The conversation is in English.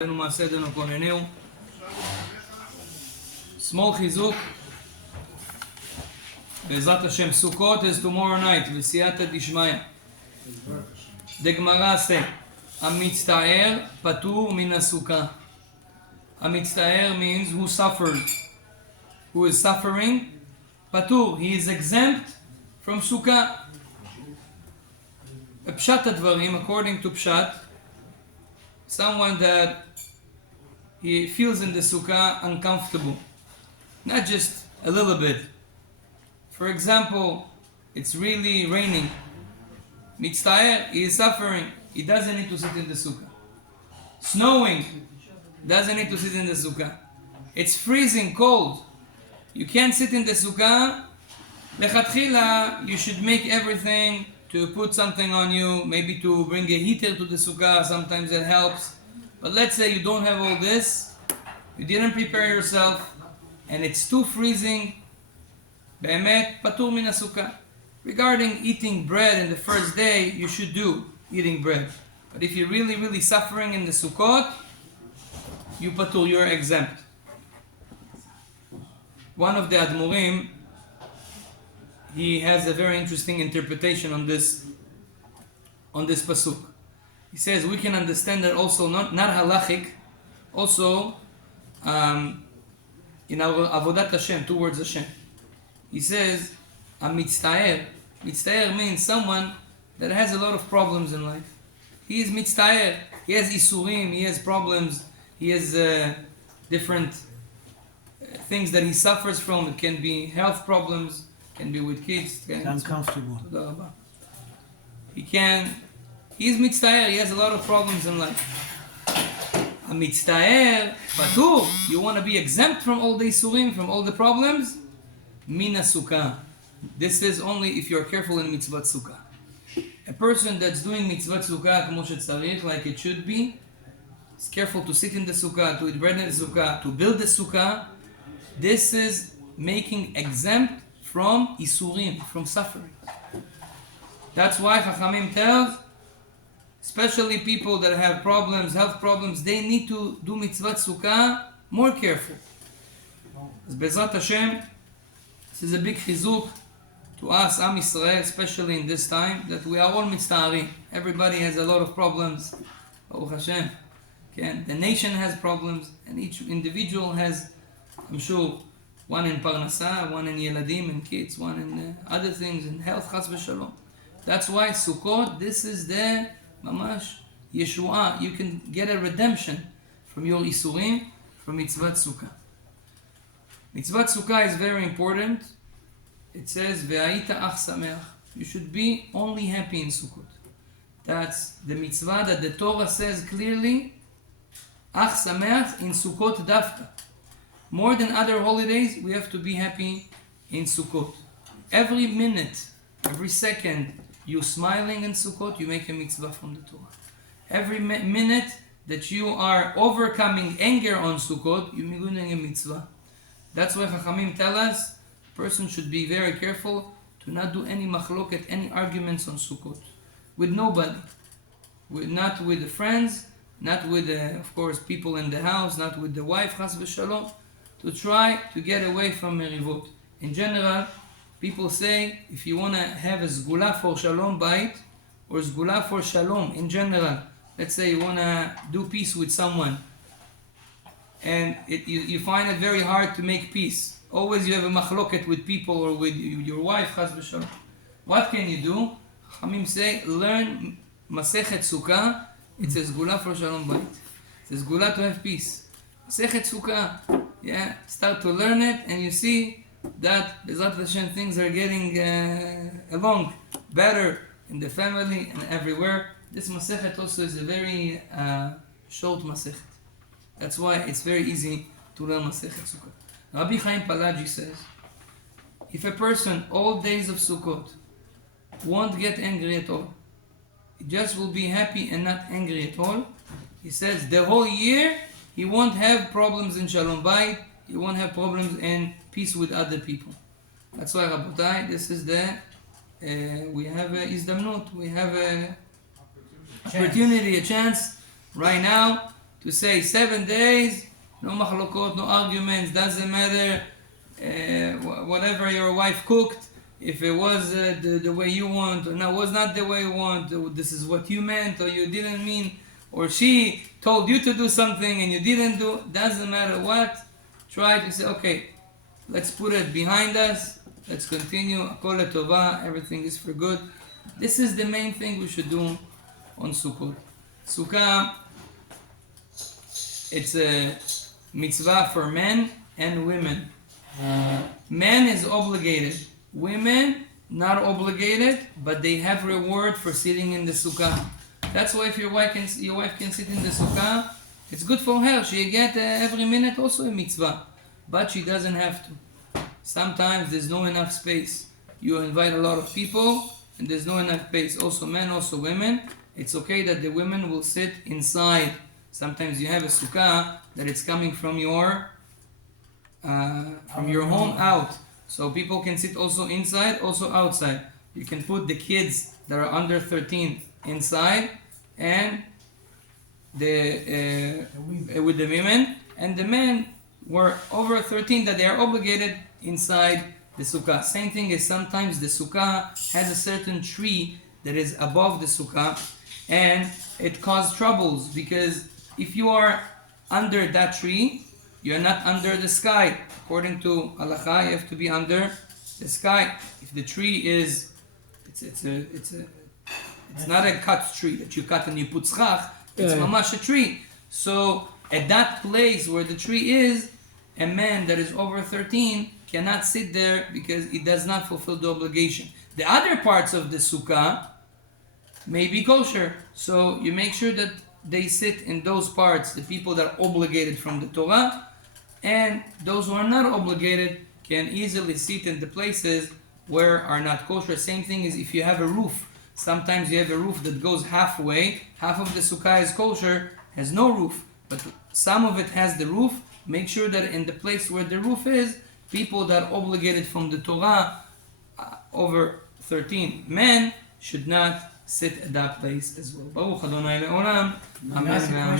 Small chizuk. Bezrat Hashem. Sukkot is tomorrow night. V'siyata dishmaya. The Gemara says, "Amitztaer patur min Sukkah." Amitztaer means who suffered, who is suffering. Patur, he is exempt from Sukkah. Pshat advarim, according to Pshat, someone that he feels in the Sukkah uncomfortable, not just a little bit. For example, it's really raining. Mitztaer, he is suffering. He doesn't need to sit in the Sukkah. Snowing, doesn't need to sit in the Sukkah. It's freezing cold. You can't sit in the Sukkah. Lechatchila, you should make everything to put something on you, maybe to bring a heater to the Sukkah, sometimes it helps. But let's say you don't have all this, you didn't prepare yourself, and it's too freezing. Be'emet, patur min Sukkah. Regarding eating bread in the first day, you should do eating bread. But if you're really suffering in the Sukkot, you patur, you're exempt. One of the Admurim, he has a very interesting interpretation on this pasuk. He says we can understand that also not halachic, also in our avodat Hashem, towards Hashem. He says a mitztaer. Mitztaer means someone that has a lot of problems in life. He is mitztaer. He has isurim. He has problems. He has different things that he suffers from. It can be health problems. Can be with kids. It's uncomfortable. He's mitztaer, he has a lot of problems in life. A mitztaer, patur, you want to be exempt from all the isurim, from all the problems? Mina Sukkah. This is only if you're careful in mitzvot Sukkah. A person that's doing mitzvot Sukkah kmo shetzarich, like it should be, is careful to sit in the Sukkah, to eat bread in the Sukkah, to build the Sukkah. This is making exempt from isurim, from suffering. That's why Chachamim tells, especially people that have problems, health problems, they need to do mitzvot Sukkah more careful. As Bezrat Hashem, this is a big chizuk to us, Am Yisrael, especially in this time, that we are all mitztaharim. Everybody has a lot of problems. Baruch Hashem. Okay? The nation has problems, and each individual has, I'm sure, one in parnasa, one in yeladim and kids, one in other things, in health, chas v'shalom. That's why Sukkot, this is the mamash Yeshua. You can get a redemption from your isurim, from mitzvot Sukkah. Mitzvot Sukkah is very important. It says, Ve'ayita ach sameach. You should be only happy in Sukkot. That's the mitzvah that the Torah says clearly, ach sameach in Sukkot dafka. More than other holidays, we have to be happy in Sukkot. Every minute, every second, you're smiling in Sukkot, you make a mitzvah from the Torah. Every minute that you are overcoming anger on Sukkot, you're doing a mitzvah. That's why Chachamim tell us, a person should be very careful to not do any machloket, any arguments on Sukkot. With nobody. Not with the friends, not with, of course, people in the house, not with the wife, chas v'shalom. To try to get away from merivot. In general, people say if you want to have a sgula for shalom bait or sgula for shalom in general, let's say you want to do peace with someone and you find it very hard to make peace. Always you have a machloket with people or with your wife, chas v'shalom. What can you do? Chamim say, learn Masechet Sukkah. It's a sgula for shalom bait. It's a sgula to have peace. Masechet Sukkah. Yeah, start to learn it, and you see that Bezrat Hashem things are getting along better in the family and everywhere. This Masechet also is a very short Masechet. That's why it's very easy to learn Masechet Sukkot. Rabbi Chaim Palaji says, if a person all days of Sukkot won't get angry at all, he just will be happy and not angry at all, he says the whole year he won't have problems in Shalom Bayit. He won't have problems in peace with other people. That's why, Rabotai, this is we have a izdamnut, we have a opportunity, a chance right now to to say 7 days, no machlokot, no arguments, doesn't matter, whatever your wife cooked, if it was the way you want, or no, was not the way you want, this is what you meant, or you didn't mean, or she told you to do something and you didn't do, doesn't matter what, try to say, okay, let's put it behind us, let's continue, Akol Tova, everything is for good. This is the main thing we should do on Sukkot. Sukkah, it's a mitzvah for men and women. Men is obligated. Women, not obligated, but they have reward for sitting in the Sukkah. That's why if your wife can sit in the Sukkah, it's good for her. She get every minute also a mitzvah. But she doesn't have to. Sometimes there's no enough space. You invite a lot of people, and there's no enough space. Also men, also women. It's okay that the women will sit inside. Sometimes you have a Sukkah that it's coming from your home out. So people can sit also inside, also outside. You can put the kids that are under 13 inside, and with the women, and the men were over 13 that they are obligated inside the Sukkah. Same thing is sometimes the Sukkah has a certain tree that is above the Sukkah, and it causes troubles because if you are under that tree, you're not under the sky. According to halakha, you have to be under the sky. If the tree is, it's not a cut tree that you cut and you put schach. It's mamash a tree. So at that place where the tree is, a man that is over 13 cannot sit there because it does not fulfill the obligation. The other parts of the sukkah may be kosher. So you make sure that they sit in those parts, the people that are obligated from the Torah, and those who are not obligated can easily sit in the places where are not kosher. Same thing is if you have a roof. Sometimes you have a roof that goes halfway. Half of the sukkah is kosher, has no roof, but some of it has the roof. Make sure that in the place where the roof is, people that are obligated from the Torah over 13 men should not sit at that place as well. Baruch Adonai Le'olam. Amen.